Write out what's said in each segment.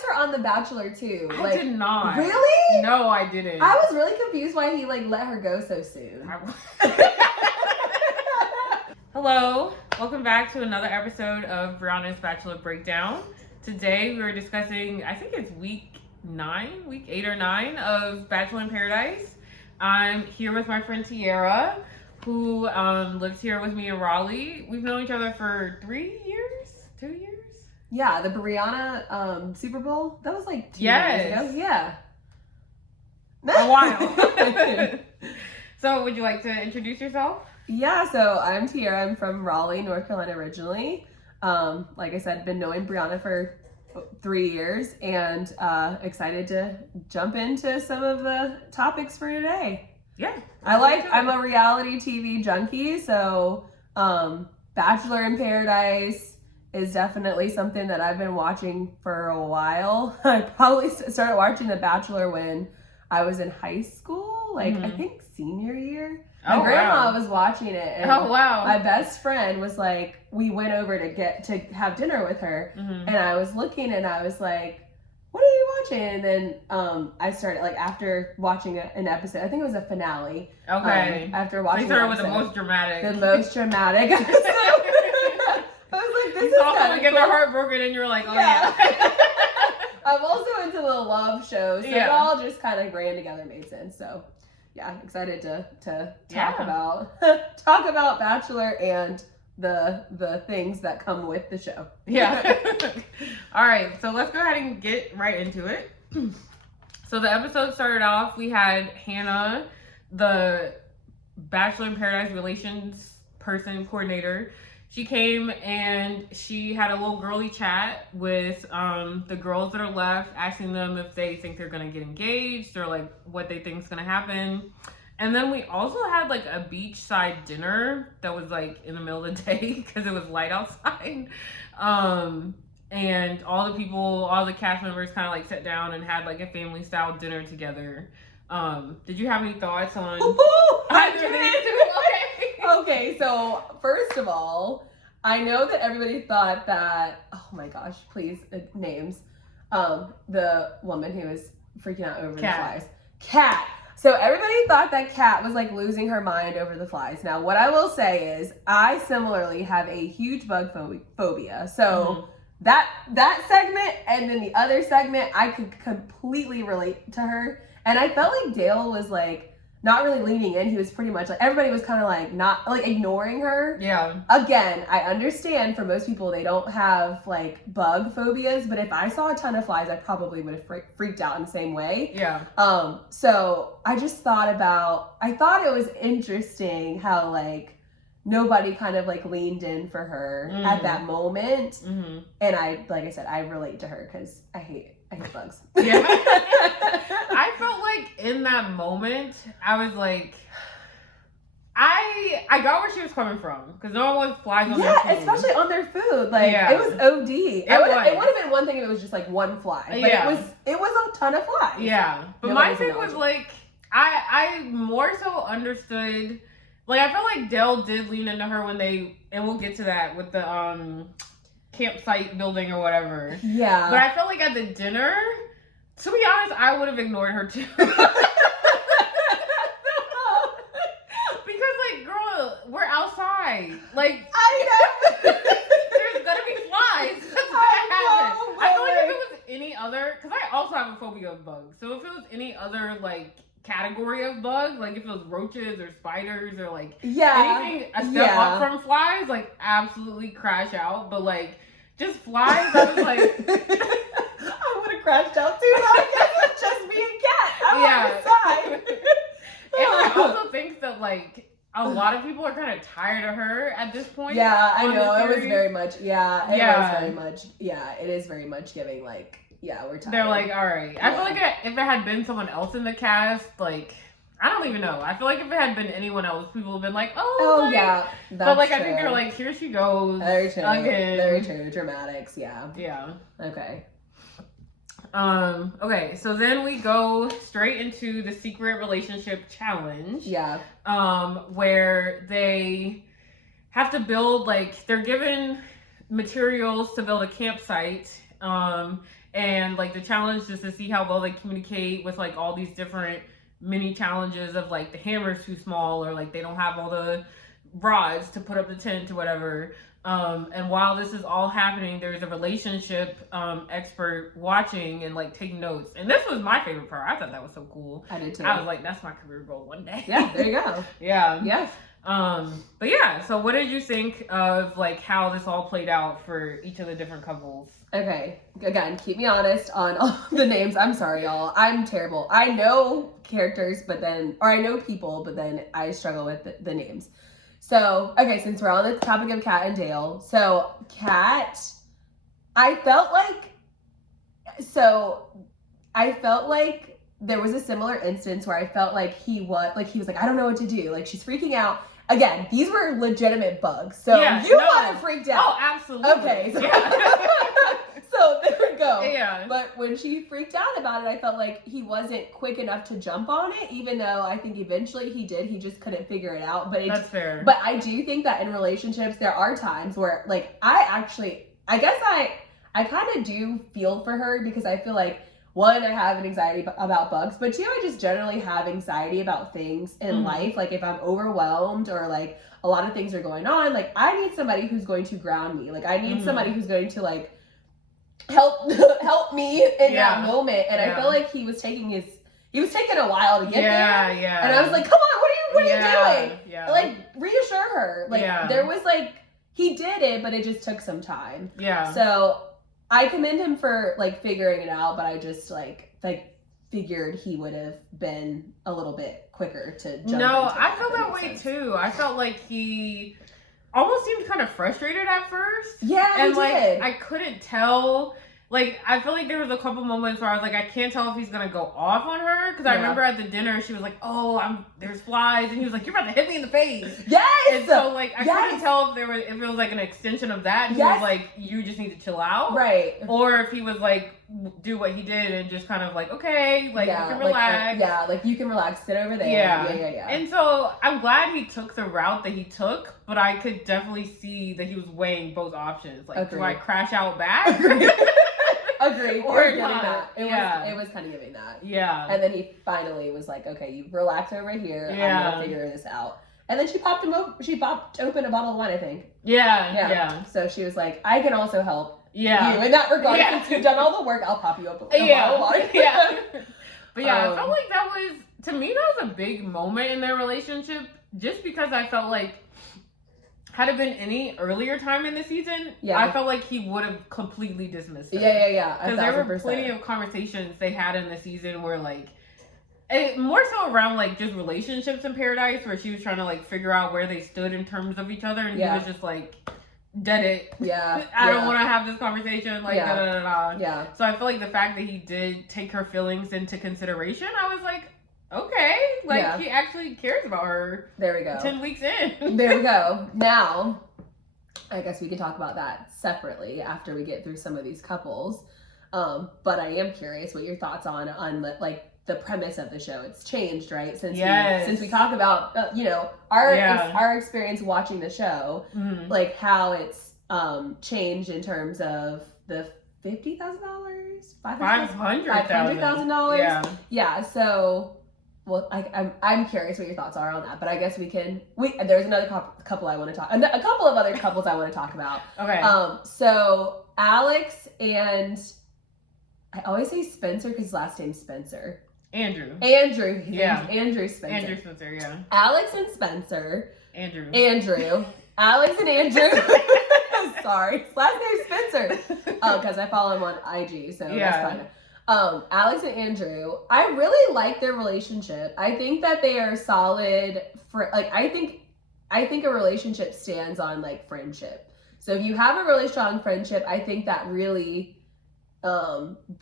liked her on The Bachelor too. I did not. Really? No, I didn't. I was really confused why he like let her go so soon. Hello, welcome back to another episode of Brianna's Bachelor Breakdown. Today we were discussing, I think it's week 8 or 9 of Bachelor in Paradise. I'm here with my friend Tiara, who lives here with me in Raleigh. We've known each other for 3 years? 2 years? Yeah, the Brianna Super Bowl, that was like 2 Yes. years ago. Yeah. A while. So would you like to introduce yourself? Yeah, so I'm Tiara. I'm from Raleigh, North Carolina originally. Like I said, been knowing Brianna for 3 years and excited to jump into some of the topics for today. Yeah. I'm a reality TV junkie, so Bachelor in Paradise is definitely something that I've been watching for a while. I probably started watching The Bachelor when I was in high school, I think senior year. My grandma was watching it, and my best friend was like, we went over to have dinner with her, and I was looking and I was like, what are you watching? And then I started, like, after watching an episode, I think it was a finale. Okay. After watching the episode, with the most dramatic episode. I was like, this is kind of get their heart broken, and you're like, oh yeah. I'm also into the love shows, so it all just kind of ran together, made sense. So, yeah, excited to talk about Bachelor and the things that come with the show. Yeah. All right, so let's go ahead and get right into it. So the episode started off, we had Hannah, the Bachelor in Paradise relations person coordinator. She came and she had a little girly chat with the girls that are left, asking them if they think they're gonna get engaged or like what they think is gonna happen. And then we also had like a beachside dinner that was like in the middle of the day because it was light outside. And all the cast members kind of like sat down and had like a family style dinner together. Did you have any thoughts on either of these two? Okay, so first of all, I know that everybody thought that, oh my gosh, please, names. The woman who was freaking out over the flies. Kat. So everybody thought that Kat was like losing her mind over the flies. Now, what I will say is I similarly have a huge bug phobia. So that segment and then the other segment, I could completely relate to her. And I felt like Dale was like not really leaning in. He was pretty much like, everybody was kind of like not like ignoring her. Yeah. Again, I understand for most people they don't have like bug phobias, but if I saw a ton of flies, I probably would have freaked out in the same way. Yeah. So I just thought it was interesting how like nobody kind of like leaned in for her at that moment. And like I said, I relate to her because I hate bugs. Yeah. I felt like in that moment, I was like, I got where she was coming from because no one wants flies on their food. Yeah, especially on their food. Like it was OD. It would have been one thing if it was just like one fly, but it was a ton of flies. Yeah, but my thing was like, I more so understood. Like I felt like Dale did lean into her when and we'll get to that with the campsite building or whatever. Yeah. But I felt like at the dinner, to be honest, I would have ignored her too. Because like, girl, we're outside. Like, I know. There's gonna be flies. That's gonna happen. I feel like if it was any other, because I also have a phobia of bugs. So if it was any other like category of bug, like if it was roaches or spiders or like anything a step up from flies, like absolutely crash out. But like just flies, I was like I would have crashed out too. I guess it's just me and Kat. I'm on the side. And I also think that like a lot of people are kind of tired of her at this point. Yeah, I know. It was very much it is very much giving like, yeah, we're tired. They're like, all right. I feel like if it had been someone else in the cast, like, I don't even know. I feel like if it had been anyone else, people would have been like, like, yeah. That's but like, true. I think they're like, here she goes. Very true. Again. Very true. Dramatics, yeah. Yeah. Okay. Okay, so then we go straight into the secret relationship challenge. Yeah. Where they have to build, like, they're given materials to build a campsite. and like the challenge just to see how well they communicate with like all these different mini challenges of like the hammer's too small, or like they don't have all the rods to put up the tent or whatever. And while this is all happening, there's a relationship expert watching and like taking notes. And this was my favorite part. I thought that was so cool. I did too. I was like, that's my career goal one day. Yeah, there you go. Yeah. Yes. But yeah, so what did you think of like how this all played out for each of the different couples? Okay, again, keep me honest on all the names. I'm sorry, y'all. I'm terrible. I know characters, or I know people, but then I struggle with the names. So, okay, since we're on the topic of Kat and Dale, so Kat, I felt like there was a similar instance where I felt like he was like, I don't know what to do. Like, she's freaking out. Again, these were legitimate bugs. So want to freaked out. Oh, absolutely. Okay. So, so there we go. Yeah. But when she freaked out about it, I felt like he wasn't quick enough to jump on it, even though I think eventually he did. He just couldn't figure it out. But that's fair. But I do think that in relationships, there are times where, like, I kind of do feel for her, because I feel like, one, I have an anxiety about bugs, but two, I just generally have anxiety about things in life. Like, if I'm overwhelmed or like a lot of things are going on, like, I need somebody who's going to ground me. Like, I need somebody who's going to like help me in that moment. And I feel like he was taking a while to get there. Yeah. And I was like, come on, what are you doing? Yeah. Like, reassure her. Like, there was like, he did it, but it just took some time. Yeah. So I commend him for like figuring it out, but I just like figured he would have been a little bit quicker to jump into I felt that way too. I felt like he almost seemed kind of frustrated at first. Yeah, and he like did. I couldn't tell. Like, I feel like there was a couple moments where I was like, I can't tell if he's gonna go off on her, because I remember at the dinner she was like, "Oh, there's flies," and he was like, "You're about to hit me in the face." Yes. And so like I couldn't tell if it was like an extension of that. And he was like, "You just need to chill out," right? Or if he was like, do what he did and just kind of like, okay, like you can relax. Like you can relax, sit over there. Yeah. And so I'm glad he took the route that he took, but I could definitely see that he was weighing both options. Like, do I crash out back? Agree. Or getting not. that. It was kind of giving that. Yeah. And then he finally was like, okay, you relax over here. I'm gonna figure this out. And then she popped open a bottle of wine, I think. Yeah. So she was like, I can also help you in that regard. Since you've done all the work, I'll pop you up a bottle of wine. But I felt like that was, to me, that was a big moment in their relationship, just because I felt like, had it been any earlier time in the season, I felt like he would have completely dismissed her. Yeah. Because there were plenty of conversations they had in the season where, like, more so around, like, just relationships in Paradise, where she was trying to, like, figure out where they stood in terms of each other, and he was just like, dead it. I don't want to have this conversation, like, Yeah. So I feel like the fact that he did take her feelings into consideration, I was like, okay, like, he actually cares about her. There we go. 10 weeks in. There we go. Now, I guess we can talk about that separately after we get through some of these couples. But I am curious what your thoughts on like the premise of the show. It's changed, right? Since we talk about our experience watching the show, like how it's changed in terms of the $50,000, $500,000. Yeah. So. Well, I'm curious what your thoughts are on that, but I guess there's another couple I want to talk, a couple of other couples I want to talk about. Okay. So Alex and, I always say Spencer because his last name's Spencer. Andrew. Yeah. Andrew Spencer. Andrew Spencer, yeah. Alex and Spencer. Andrew. Alex and Andrew. Sorry. His last name's Spencer. Because I follow him on IG, so that's fine. Alex and Andrew, I really like their relationship. I think that they are solid I think a relationship stands on like friendship. So if you have a really strong friendship, I think that really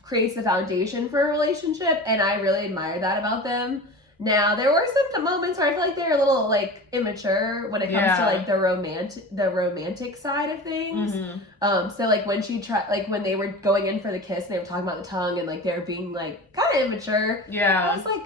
creates the foundation for a relationship, and I really admire that about them. Now, there were some moments where I feel like they're a little like immature when it comes to like the romantic side of things. So like when they were going in for the kiss and they were talking about the tongue and like they're being like kind of immature. I was like,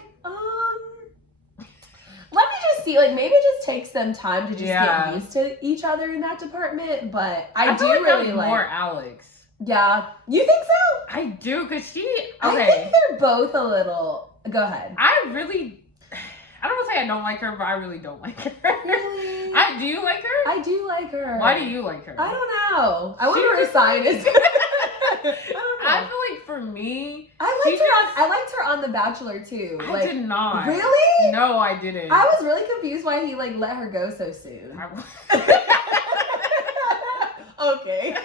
let me just see, like maybe it just takes them time to just get used to each other in that department. But I do like really that was like more Alex. Yeah. You think so? I do, because she... Okay. I think they're both a little... Go ahead. I don't want to say I don't like her, but I really don't like her. Really? Do you like her? I do like her. Why do you like her? I don't know. I wonder what her sign is. I feel like for me... I liked her on The Bachelor, too. I did not. Really? No, I didn't. I was really confused why he, like, let her go so soon. Okay.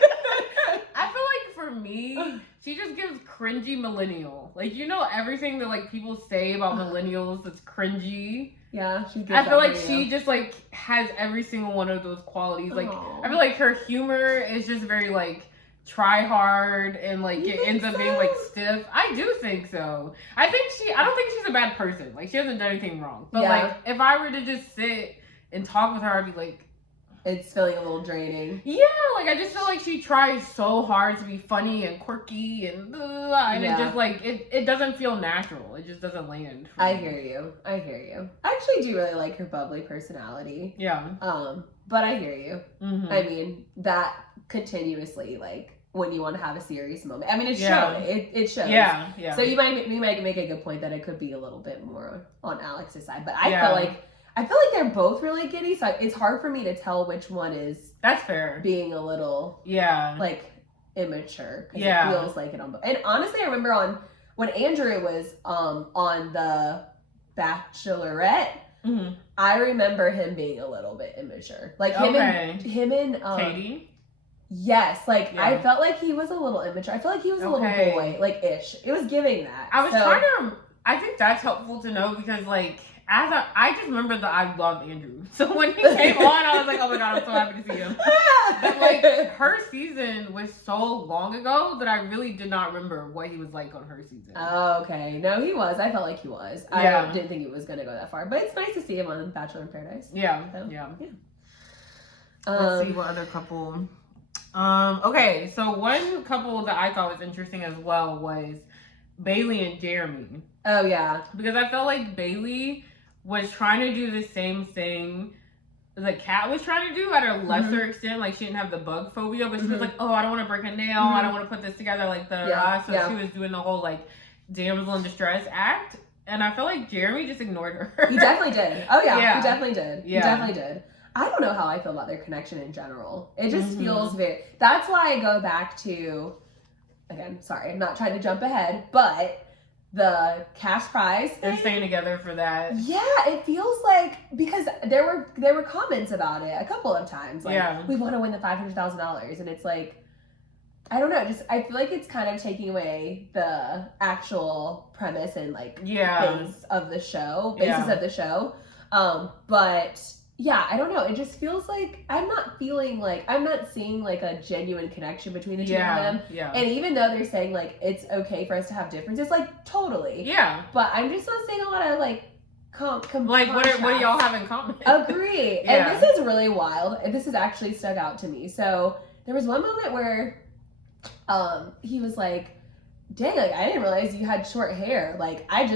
I feel like for me, she just gives cringy millennial. Like, you know, everything that like people say about millennials that's cringy. Yeah, she gives I feel like she just like has every single one of those qualities. Like, Aww. I feel like her humor is just very like try hard and like it ends up being like stiff. I do think so. I don't think she's a bad person. Like, she hasn't done anything wrong. But like, if I were to just sit and talk with her, I'd be like, it's feeling a little draining. Yeah, like I just feel like she tries so hard to be funny and quirky and it just like it doesn't feel natural. It just doesn't land. I hear you. I actually do really like her bubbly personality. Yeah. But I hear you. Mm-hmm. I mean, that continuously, like, when you want to have a serious moment. I mean, it shows. It shows. Yeah. So you might make a good point that it could be a little bit more on Alex's side, but I feel like they're both really giddy, so it's hard for me to tell which one is... That's fair. ...being a little... Yeah. ...like, immature. Yeah. It feels like it on both. And honestly, I remember when Andrew was on The Bachelorette, mm-hmm. I remember him being a little bit immature. Like, him and Katie? Yes. Like, I felt like he was a little immature. I felt like he was a little boy, like, ish. It was giving that. I think that's helpful to know because, like... I just remember that I loved Andrew. So when he came on, I was like, oh my God, I'm so happy to see him. But like, her season was so long ago that I really did not remember what he was like on her season. Oh, okay. No, he was. I felt like he was. I didn't think he was going to go that far. But it's nice to see him on Bachelor in Paradise. Yeah. So, yeah. Let's see what other couple. Okay, so one couple that I thought was interesting as well was Bailey and Jeremy. Oh, yeah. Because I felt like Bailey was trying to do the same thing the cat was trying to do at a lesser extent. Like, she didn't have the bug phobia, but she was like, oh, I don't want to break a nail. I don't want to put this together like the she was doing the whole like damsel in distress act. And I feel like Jeremy just ignored her. He definitely did. Oh yeah. He definitely did. He definitely did. I don't know how I feel about their connection in general. It just feels very... That's why I go back to... Again, sorry, I'm not trying to jump ahead, but... the cash prize thing. They're staying together for that. Yeah, it feels like, because there were comments about it a couple of times. Like, we want to win the $500,000, and it's like, I don't know. Just I feel like it's kind of taking away the actual premise and like base of the show, basis of the show. But yeah, I don't know. It just feels like I'm not seeing like a genuine connection between the two of them. Yeah. And even though they're saying like it's okay for us to have differences, like totally. Yeah. But I'm just not seeing a lot of like like what do y'all have in common? Agree. And this is really wild. And this has actually stuck out to me. So there was one moment where he was like, dang, like I didn't realize you had short hair. Like I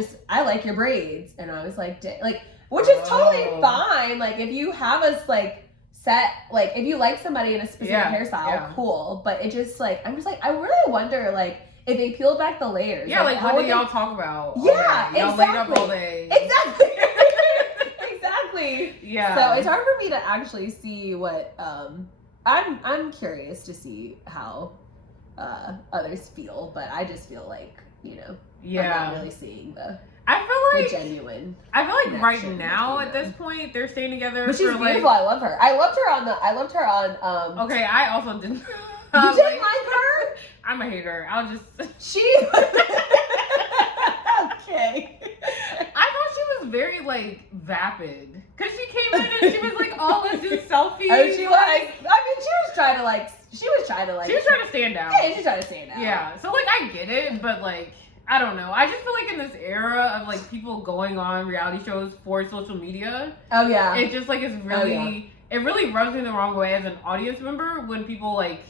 like your braids. And I was like, dang, like, which is totally fine. Like, if you have us, like, set, like, if you like somebody in a specific hairstyle, cool. But it just, like, I'm just, like, I really wonder, like, if they peeled back the layers. Yeah, like what do y'all talk about? Yeah, y'all laid up all day. Exactly. Exactly. Yeah. So it's hard for me to actually see what, I'm curious to see how others feel. But I just feel like, you know, I'm not really seeing the genuine. I feel like right now at this point they're staying together. But she's beautiful. I love her. I loved her on. Okay, I also didn't. You didn't like her? I'm a hater. I'll just. Okay. I thought she was very like vapid because she came in and she was like, "Oh, let's do selfies." Oh, she was. I mean, she was trying to stand out. Yeah, she was trying to stand out. Yeah. So like, I get it, but like. I don't know. I just feel like in this era of like people going on reality shows for social media. Oh yeah. It just like is really it really rubs me the wrong way as an audience member when people like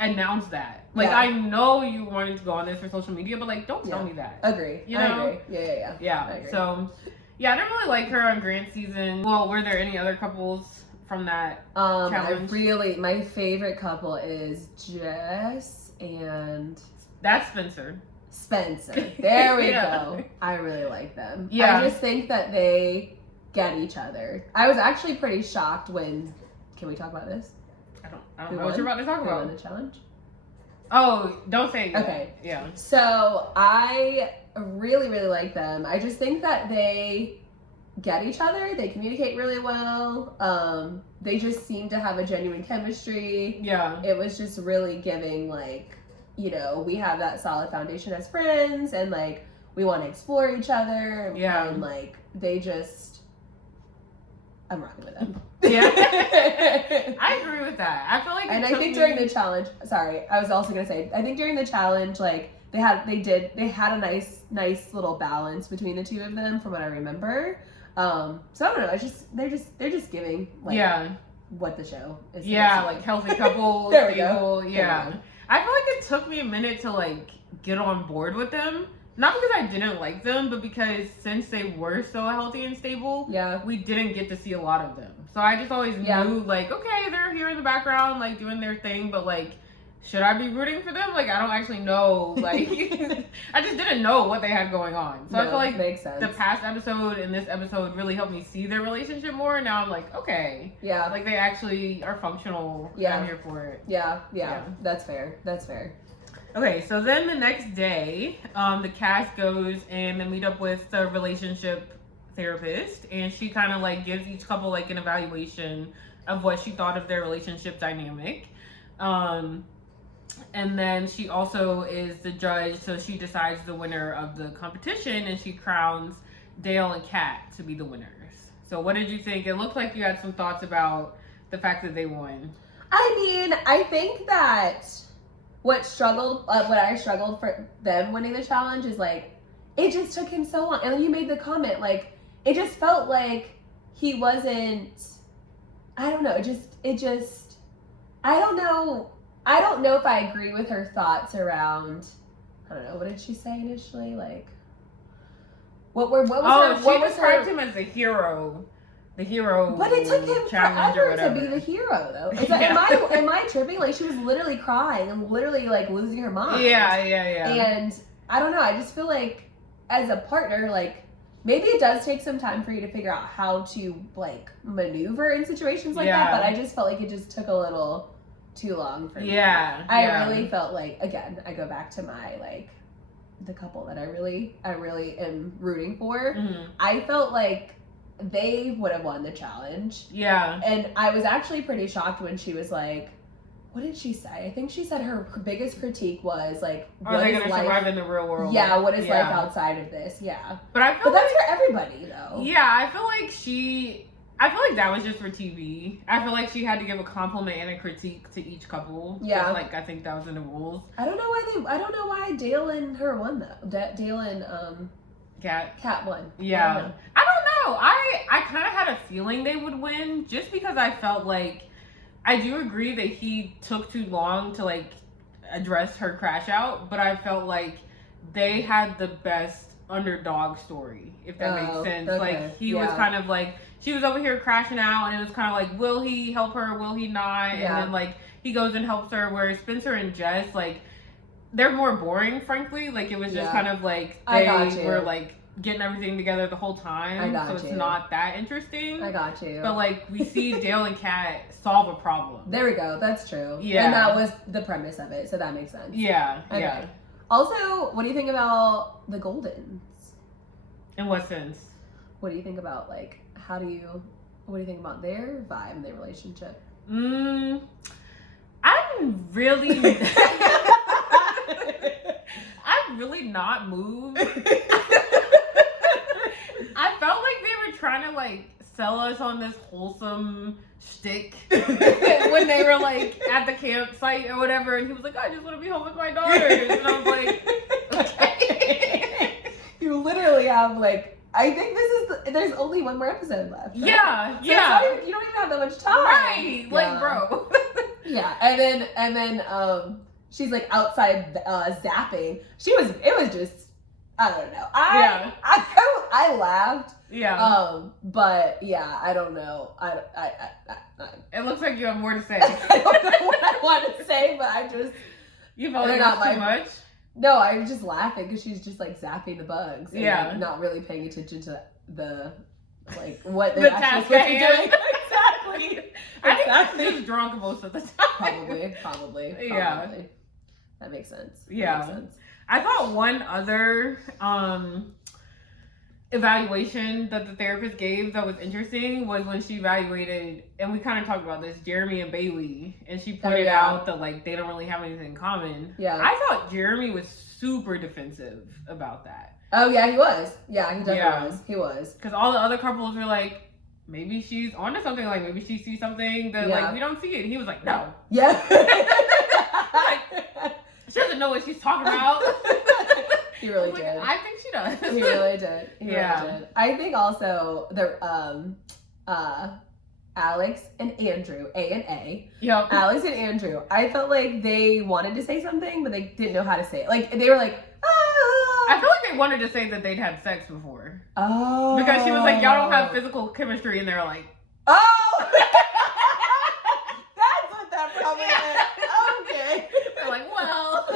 announce that. Like I know you wanted to go on this for social media, but like don't tell me that. Agree. You know? I agree. Yeah. I agree. So I didn't really like her on Grant season. Well, were there any other couples from that challenge? My favorite couple is Jess and that's Spencer. There we go. I really like them. Yeah. I just think that they get each other. I was actually pretty shocked when. Can we talk about this? I don't know what you're about to talk about. Who won the challenge? Oh, don't say it. Okay. Yeah. So I really, really like them. I just think that they get each other. They communicate really well. They just seem to have a genuine chemistry. Yeah. It was just really giving, like, you know, we have that solid foundation as friends, and like we want to explore each other. Yeah. And like they just, I'm rocking with them. Yeah. I agree with that. I feel like, and I think during the challenge, sorry, I was also gonna say, I think during the challenge, like they had a nice little balance between the two of them, from what I remember. So I don't know. It's just they're just giving, like, what the show is. Yeah, like healthy couple, there we stable. go. Yeah. I feel like it took me a minute to like get on board with them. Not because I didn't like them, but because since they were so healthy and stable, we didn't get to see a lot of them. So I just always knew, like, okay, they're here in the background, like doing their thing, but like, should I be rooting for them? Like, I don't actually know. Like, I just didn't know what they had going on. So I feel like makes sense. The past episode and this episode really helped me see their relationship more. And now I'm like, okay. Yeah. Like, they actually are functional. Yeah. I'm here for it. Yeah. That's fair. Okay, so then the next day, the cast goes and they meet up with the relationship therapist. And she kind of, like, gives each couple, like, an evaluation of what she thought of their relationship dynamic. And then she also is the judge, so she decides the winner of the competition, and she crowns Dale and Kat to be the winners. So what did you think? It looked like you had some thoughts about the fact that they won. I mean, I think that what I struggled for them winning the challenge is, like, it just took him so long. And you made the comment, like, it just felt like he wasn't, I don't know, I don't know if I agree with her thoughts around, I don't know, what did she say initially? Like, what was him as the hero. The hero. But it took him forever to be the hero, though. It's like, am I tripping? Like, she was literally crying and literally, like, losing her mind. Yeah. And I don't know, I just feel like as a partner, like, maybe it does take some time for you to figure out how to, like, maneuver in situations like that, but I just felt like it just took a little too long for me. I really felt like, again, I go back to my, like, the couple that I really am rooting for. Mm-hmm. I felt like they would have won the challenge. Yeah. And I was actually pretty shocked when she was like, what did she say? I think she said her biggest critique was, like, are they going to survive in the real world? Yeah, what is life outside of this? Yeah. But that's for everybody, though. Yeah, I feel like that was just for TV. I feel like she had to give a compliment and a critique to each couple. Yeah. Just like, I think that was in the rules. I don't know why Dale and her won, though. Dale and Kat won. Yeah. I don't know. I kind of had a feeling they would win, just because I felt like, I do agree that he took too long to, like, address her crash out, but I felt like they had the best underdog story, if that makes sense. Okay. Like, he was kind of like, she was over here crashing out, and it was kind of like, will he help her, will he not? Yeah. And then, like, he goes and helps her, whereas Spencer and Jess, like, they're more boring, frankly. Like, it was just kind of like, they were, like, getting everything together the whole time, so it's not that interesting. I got you. But, like, we see Dale and Kat solve a problem. There we go. That's true. Yeah. And that was the premise of it, so that makes sense. Yeah. Okay. Yeah. Also, what do you think about the Goldens? In what sense? What do you think about, like, what do you think about their vibe and their relationship? I'm really not moved. I felt like they were trying to, like, sell us on this wholesome shtick when they were, like, at the campsite or whatever, and he was like, I just want to be home with my daughters, and I was like, okay. You literally have, like, I think there's only one more episode left. Right? Yeah, so you don't even have that much time. Right, like, bro. Yeah, and then she's, like, outside zapping. It was just, I don't know. I laughed. Yeah. But yeah, I don't know. I it looks like you have more to say. I don't know what I want to say, but You felt like that's too much? No, I was just laughing because she's just like zapping the bugs. And, yeah. Like, not really paying attention to the like what they're actually supposed to be doing. Exactly. I think she's drunk most of the time. Probably. Yeah. That makes sense. Yeah. Makes sense. I thought one other evaluation that the therapist gave that was interesting was when she evaluated, and we kind of talked about this, Jeremy and Bailey, and she pointed out that like they don't really have anything in common. Yeah. I thought Jeremy was super defensive about that. Oh yeah, he was. Yeah, he definitely was. He was. Because all the other couples were like, maybe she's onto something, like maybe she sees something that like we don't see it. And he was like, no. Yeah. Like, she doesn't know what she's talking about. He really did. I think she does. He really did. He really did. I think also the Alex and Andrew, A and A. Yep. Alex and Andrew. I felt like they wanted to say something, but they didn't know how to say it. Like they were like, ah. I feel like they wanted to say that they'd had sex before. Oh. Because she was like, y'all don't have physical chemistry, and they're like, oh. That's what that probably is. Okay. They're like, well.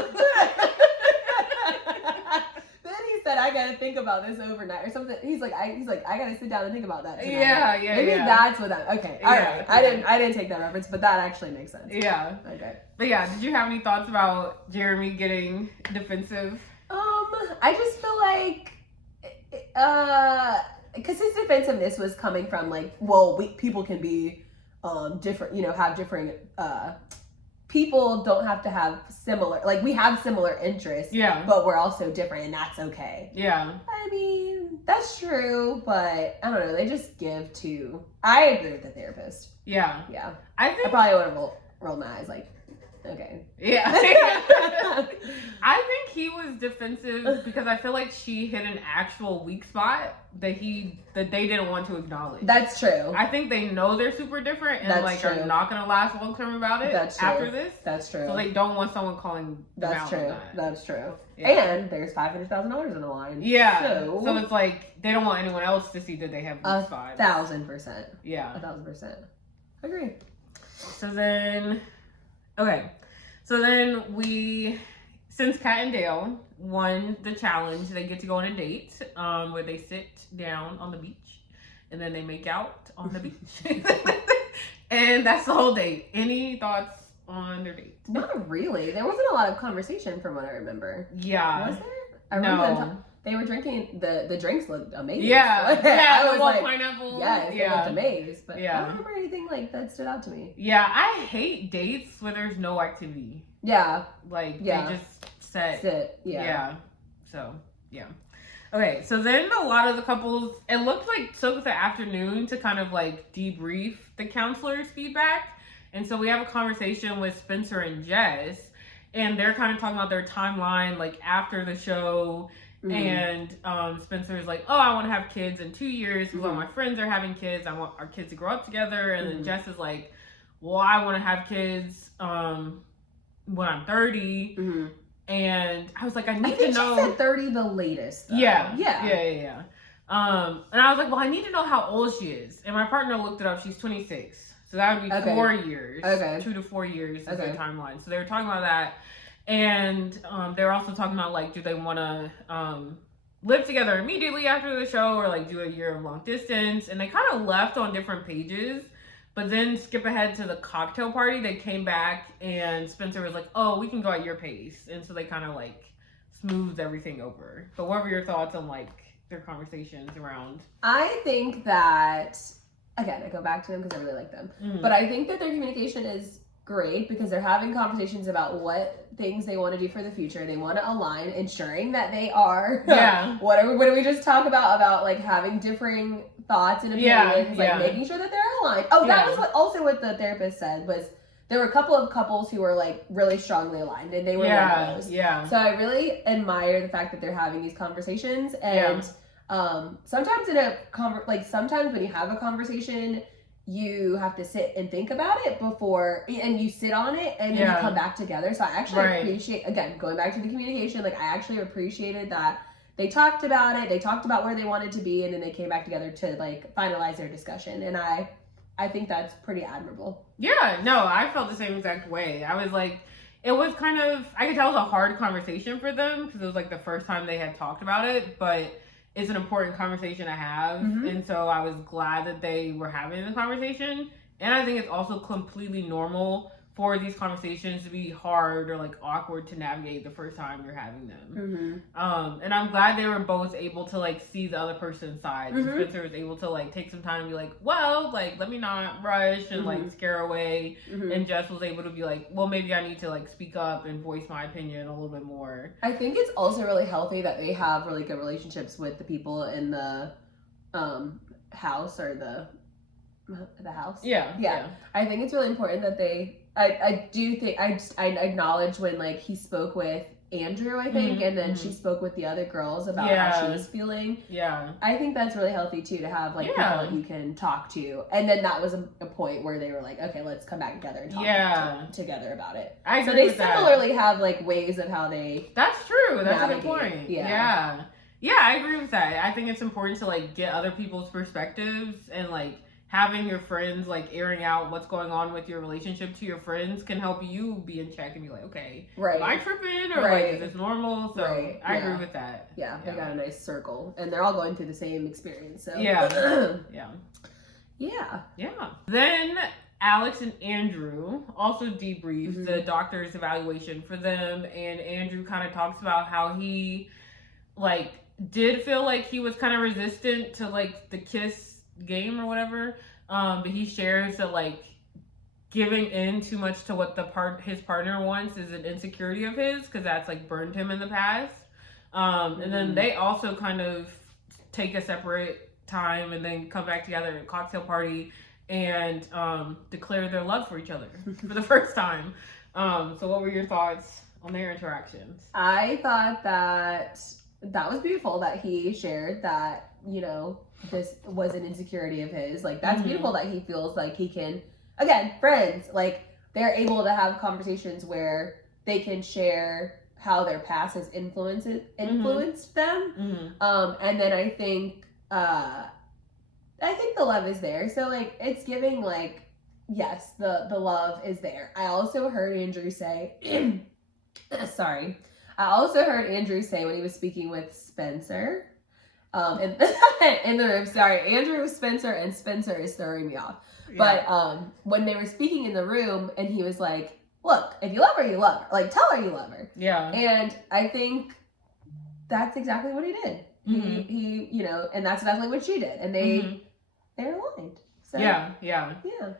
Then he said, I gotta think about this overnight or something. He's like, I gotta sit down and think about that tonight. Yeah. Maybe that's what that. Okay. All right. I didn't take that reference, but that actually makes sense. Yeah. Okay. But yeah, did you have any thoughts about Jeremy getting defensive? I just feel like, because his defensiveness was coming from like, well, people can be, different, have different, people don't have to have similar, like we have similar interests, but we're also different and that's okay. Yeah. I mean, that's true, but I don't know, they just give to, I agree with the therapist. Yeah. Yeah. I probably would have rolled my eyes like, okay. Yeah. I think he was defensive because I feel like she hit an actual weak spot that they didn't want to acknowledge. That's true. I think they know they're super different and are not gonna last long term about it. That's true. After this. That's true. So they don't want someone calling them out on that. That's true. Yeah. And there's $500,000 in the line. Yeah. So it's like they don't want anyone else to see that they have weak spots. 1,000%. Yeah. 1,000%. Agree. So then since Kat and Dale won the challenge, they get to go on a date where they sit down on the beach and then they make out on the beach. And that's the whole date. Any thoughts on their date? Not really. There wasn't a lot of conversation from what I remember. Yeah. Was there? I remember they were drinking, the drinks looked amazing. Yeah. I was like, pineapple. Yes, they looked amazing. But yeah. I don't remember anything like that stood out to me. Yeah, I hate dates where there's no activity. Yeah. Like, they just sit. Yeah. Yeah. So, yeah. Okay, so then a lot of the couples, it looked like took the afternoon to kind of like debrief the counselor's feedback. And so we have a conversation with Spencer and Jess, and they're kind of talking about their timeline, like after the show. And Spencer's like, oh, I want to have kids in 2 years because all my friends are having kids. I want our kids to grow up together. And then Jess is like, well, I want to have kids when I'm 30. And I was like, I need to know. She said 30 the latest, though. Yeah. And I was like, well, I need to know how old she is. And my partner looked it up. She's 26. So that would be 4 years. 2 to 4 years is their timeline. So they were talking about that. And they were also talking about, like, do they want to live together immediately after the show or, like, do a year of long distance? And they kind of left on different pages. But then skip ahead to the cocktail party. They came back and Spencer was like, oh, we can go at your pace. And so they kind of, like, smoothed everything over. But what were your thoughts on, like, their conversations around? I think that, again, I go back to them because I really like them. But I think that their communication is great because they're having conversations about what things they want to do for the future. They want to align, ensuring that they are. Yeah. What did we just talk about like having differing thoughts and opinions, like making sure that they're aligned. Oh, that was what the therapist said was there were a couple of couples who were like really strongly aligned and they were one of those. Yeah. So I really admire the fact that they're having these conversations and sometimes sometimes when you have a conversation you have to sit and think about it before, and you sit on it, and then you come back together. So I actually appreciate, again, going back to the communication, like I actually appreciated that they talked about it, they talked about where they wanted to be, and then they came back together to like finalize their discussion. And I think that's pretty admirable. Yeah, no, I felt the same exact way. I was like, it was kind of, I could tell it was a hard conversation for them because it was like the first time they had talked about it, but it's an important conversation to have. And so I was glad that they were having the conversation. And I think it's also completely normal for these conversations to be hard or like awkward to navigate the first time you're having them. And I'm glad they were both able to like see the other person's side. Spencer was able to like take some time and be like, well, like let me not rush and like scare away. And Jess was able to be like, well, maybe I need to like speak up and voice my opinion a little bit more. I think it's also really healthy that they have really good relationships with the people in the house or the house. Yeah. I think it's really important that they. I do think I acknowledge when like he spoke with Andrew, I think, and then she spoke with the other girls about how she was feeling. I think that's really healthy too, to have like people that you can talk to, and then that was a point where they were like, okay, let's come back together and talk together about it. I agree so they with similarly have like ways of how they. That's true. That's a good point. Yeah, I agree with that. I think it's important to like get other people's perspectives, and like having your friends like airing out what's going on with your relationship to your friends can help you be in check and be like, okay, am I tripping or like is this normal? So I agree with that. Yeah, they got a nice circle and they're all going through the same experience. So yeah. Then Alexe and Andrew also debriefed the doctor's evaluation for them, and Andrew kind of talks about how he like did feel like he was kind of resistant to like the kiss game or whatever, but he shares that like giving in too much to what his partner wants is an insecurity of his, because that's like burned him in the past. And then they also kind of take a separate time and then come back together at a cocktail party and declare their love for each other for the first time. So what were your thoughts on their interactions? I thought that was beautiful that he shared that, you know, this was an insecurity of his. Like, that's beautiful that he feels like he can, again, friends, like, they're able to have conversations where they can share how their past has influenced them. And then I think the love is there. So, like, it's giving, like, yes, the love is there. I also heard Andrew say, I also heard Andrew say when he was speaking with Spencer, in the room, Andrew, Spencer, and Spencer is throwing me off. But when they were speaking in the room, and he was like, look, if you love her, you love her. Like, tell her you love her. And I think that's exactly what he did. He you know, and that's exactly what she did. And they're aligned. So, yeah.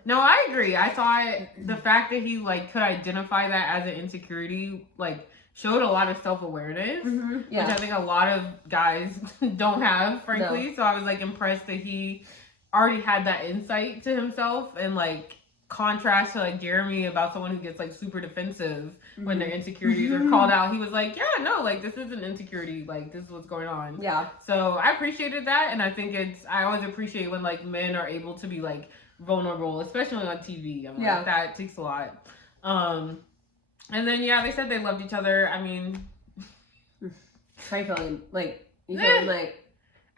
No, I agree. I thought the fact that he like could identify that as an insecurity, like, showed a lot of self-awareness, which I think a lot of guys don't have, frankly. So I was like impressed that he already had that insight to himself, and like contrast to like Jeremy about someone who gets like super defensive when their insecurities are called out. He was like, yeah, no, like this is an insecurity, like this is what's going on. So I appreciated that, and I think I always appreciate when like men are able to be like vulnerable, especially on TV. I'm like, that takes a lot. And then they said they loved each other. I mean, how you feeling? Like, you feeling like?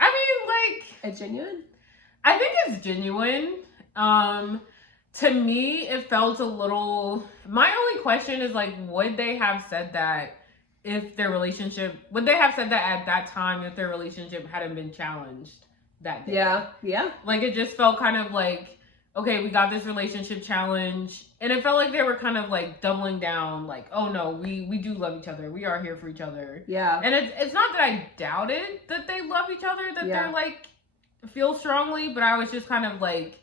I mean, like, it's genuine. I think it's genuine. To me, it felt a little. My only question is like, would they have said that if their relationship? Would they have said that at that time if their relationship hadn't been challenged that day? Yeah. Like, it just felt kind of like, okay, we got this relationship challenge, and it felt like they were kind of like doubling down, like, oh no, we do love each other, we are here for each other. And it's not that I doubted that they love each other, that they're like feel strongly, but I was just kind of like,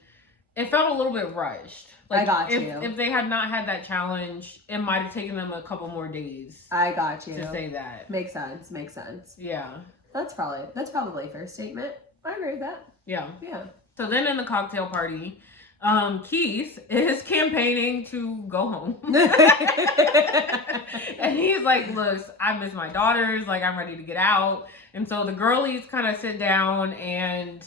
it felt a little bit rushed. Like, I got you. If they had not had that challenge, it might have taken them a couple more days. I got you. To say that. Makes sense. Yeah. That's probably a fair statement. I agree with that. Yeah. Yeah. So then in the cocktail party, Keith is campaigning to go home. And he's like, look, I miss my daughters, like I'm ready to get out. And so the girlies kind of sit down and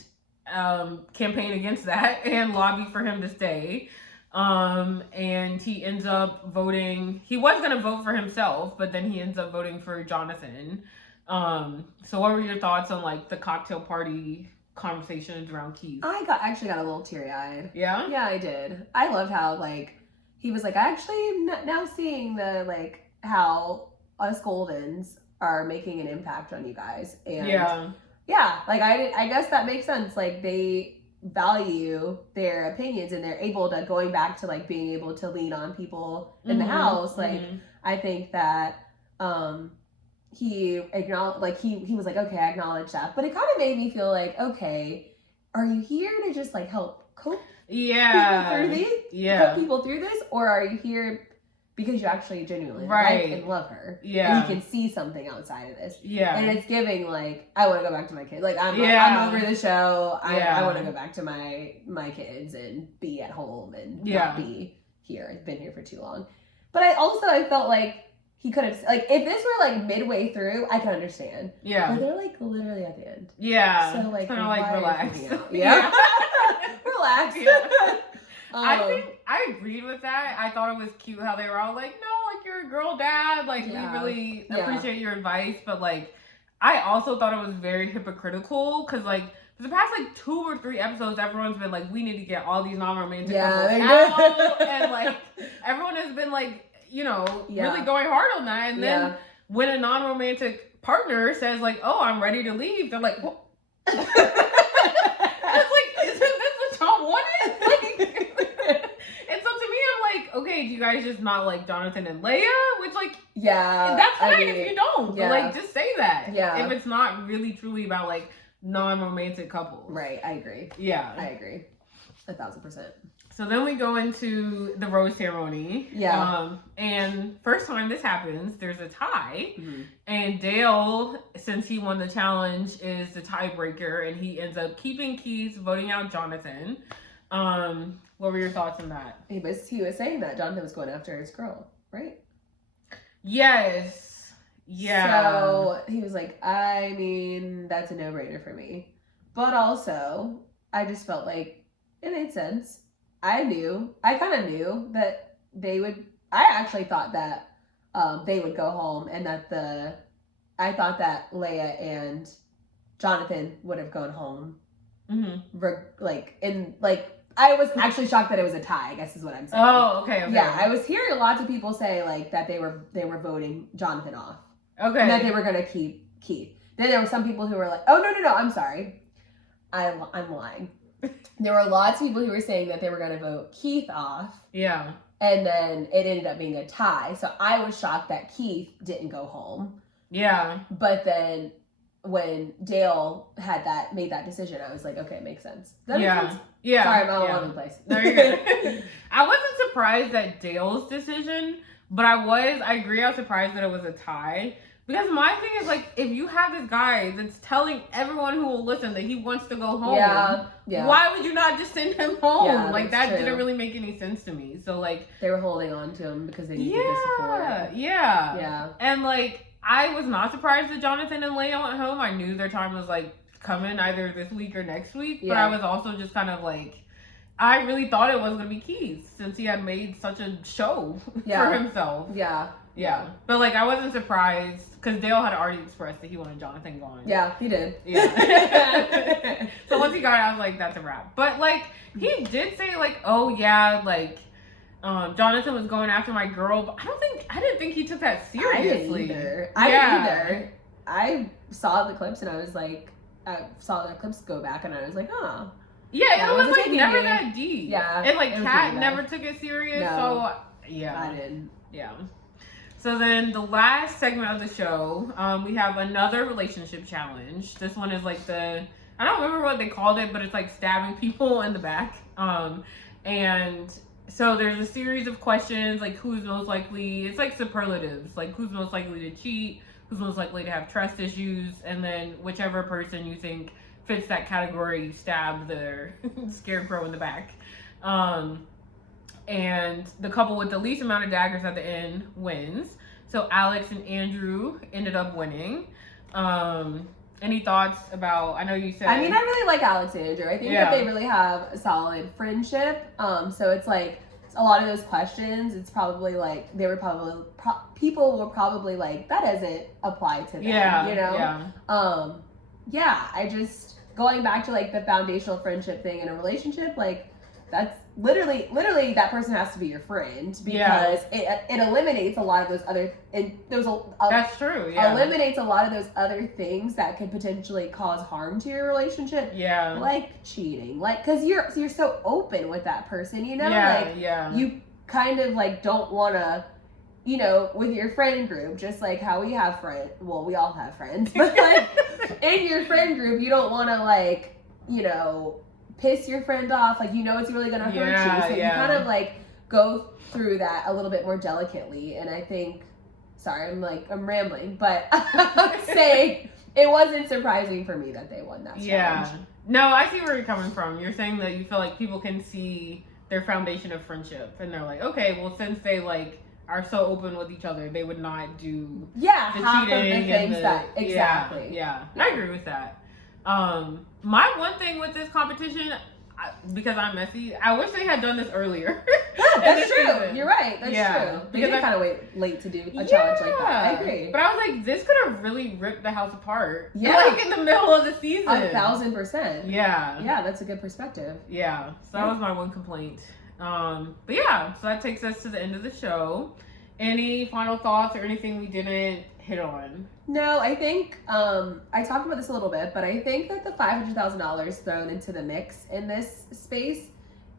campaign against that and lobby for him to stay. And he ends up voting. He was going to vote for himself, but then he ends up voting for Jonathan. So what were your thoughts on like the cocktail party conversations around Keith? I actually got a little teary-eyed. Yeah? Yeah, I did. I loved how, like, he was like, I actually am now seeing the, like, how us Goldens are making an impact on you guys. And yeah, like, I guess that makes sense. Like, they value their opinions and they're able to, going back to, like, being able to lean on people in the house. Like, I think that he acknowledged, like, he was like, okay, I acknowledge that. But it kind of made me feel like, okay, are you here to just, like, help cope people through these? Help people through this? Or are you here because you actually genuinely like and love her? And you can see something outside of this. And it's giving, like, I want to go back to my kids. Like, I'm over the show. I want to go back to my kids and be at home and not be here. I've been here for too long. But I felt like he could have, like, if this were, like, midway through, I could understand. But they're, like, literally at the end. So, like, kind of like, relax. Relax. I agreed with that. I thought it was cute how they were all like, no, like, you're a girl dad. Like, we really appreciate your advice. But, like, I also thought it was very hypocritical because, like, for the past, like, 2 or 3 episodes, everyone's been like, we need to get all these non-romantic couples out. And, like, everyone has been, like, you know, really going hard on that. And then when a non-romantic partner says, like, oh, I'm ready to leave, they're like, well, it's like, isn't this what y'all wanted? Like, and so to me, I'm like, okay, do you guys just not like Jonathan and Lea? Which, like, that's fine if you don't. But, like, just say that. If it's not really truly about, like, non-romantic couples. Right, I agree. I agree. 1,000%. So then we go into the rose ceremony. And first time this happens, there's a tie. And Dale, since he won the challenge, is the tiebreaker. And he ends up keeping Keith, voting out Jonathan. What were your thoughts on that? He was saying that Jonathan was going after his girl, right? Yes. So he was like, I mean, that's a no-brainer for me. But also, I just felt like it made sense. I kind of knew that I actually thought that they would go home and that I thought that Lea and Jonathan would have gone home. I was actually shocked that it was a tie, I guess is what I'm saying. Oh, okay. Yeah, I was hearing lots of people say, like, that they were voting Jonathan off. Okay. And that they were going to keep Keith. Then there were some people who were like, oh, no, I'm sorry. I'm lying. There were lots of people who were saying that they were going to vote Keith off. And then it ended up being a tie. So I was shocked that Keith didn't go home. But then when Dale made that decision, I was like, okay, it makes sense. Does that make sense? Sorry, I'm all over the place. No, you're good. I wasn't surprised at Dale's decision, but I agree, I was surprised that it was a tie. Because my thing is, like, if you have this guy that's telling everyone who will listen that he wants to go home, why would you not just send him home? Like, that didn't really make any sense to me. So, like, they were holding on to him because they needed the support. And, like, I was not surprised that Jonathan and Lea went home. I knew their time was, like, coming either this week or next week. But I was also just kind of, like, I really thought it was going to be Keith since he had made such a show for himself. But, like, I wasn't surprised because Dale had already expressed that he wanted Jonathan gone. Yeah, he did. So once he got it, I was like, that's a wrap. But, like, he did say, like, oh, yeah, like, Jonathan was going after my girl, but I didn't think he took that seriously. I didn't either. I saw the clips and I was like, I saw the clips go back and I was like, oh. Yeah, it was like never that deep. Yeah. And like Kat never took it serious. No, so yeah. I didn't. Yeah. So then the last segment of the show, we have another relationship challenge. This one is like I don't remember what they called it, but it's like stabbing people in the back. And so there's a series of questions, like who's most likely, it's like superlatives, like who's most likely to cheat, who's most likely to have trust issues, and then whichever person you think fits that category, you stab their scarecrow in the back. And the couple with the least amount of daggers at the end wins. So Alexe and Andrew ended up winning. Any thoughts about, I know you said... I mean, I really like Alexe and Andrew. I think that they really have a solid friendship. So it's like, a lot of those questions, it's probably like, people were probably like, that doesn't apply to them, you know? I just, going back to like the foundational friendship thing in a relationship, like, that's literally that person has to be your friend, because it eliminates a lot of those other, that's true. Yeah, eliminates a lot of those other things that could potentially cause harm to your relationship. Yeah, like cheating, like, because you're so open with that person, you know. You kind of like don't want to, you know, with your friend group, just like how we have friends. Well, we all have friends, but like in your friend group, you don't want to, like, you know, piss your friend off. Like, you know, it's really gonna hurt you. So you kind of like go through that a little bit more delicately. And I think, sorry, I'm rambling, but I'm saying it wasn't surprising for me that they won that challenge. Yeah. No, I see where you're coming from. You're saying that you feel like people can see their foundation of friendship, and they're like, okay, well, since they like are so open with each other, they would not do the half cheating of the things and that exactly. Yeah, I agree with that. My one thing with this competition, because I'm messy, I wish they had done this earlier. Yeah, that's true. Season. You're right. That's true. They because did kind of wait late to do a challenge like that. I agree. But I was like, this could have really ripped the house apart. Yeah. Like in the middle of the season. 1,000%. Yeah. Yeah, that's a good perspective. Yeah. So that was my one complaint. But yeah, so that takes us to the end of the show. Any final thoughts or anything we didn't hit on? No, I think I talked about this a little bit, but I think that the $500,000 thrown into the mix in this space,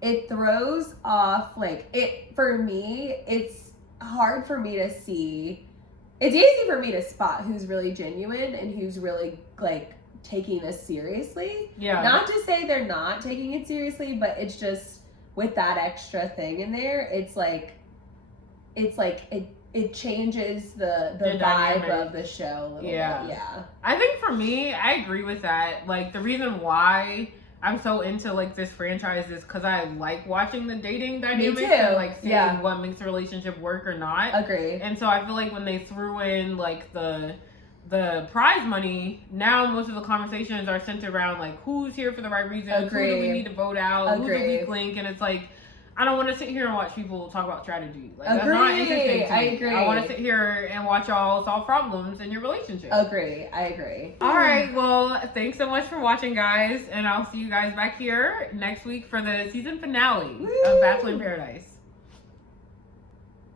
it throws off, like, it, for me, it's hard for me to see. It's easy for me to spot who's really genuine and who's really, like, taking this seriously. Yeah. Not to say they're not taking it seriously, but it's just with that extra thing in there, it's like it changes the vibe of the show a little bit. Yeah. I think for me, I agree with that. Like, the reason why I'm so into like this franchise is because I like watching the dating dynamics and like seeing what makes a relationship work or not. Agree. And so I feel like when they threw in like the prize money, now most of the conversations are centered around like who's here for the right reason, who do we need to vote out, who's a weak link, and it's like, I don't want to sit here and watch people talk about strategy. Like, that's not interesting to me. I agree. I want to sit here and watch y'all solve problems in your relationship. I agree. All right. Well, thanks so much for watching, guys. And I'll see you guys back here next week for the season finale of Bachelor in Paradise.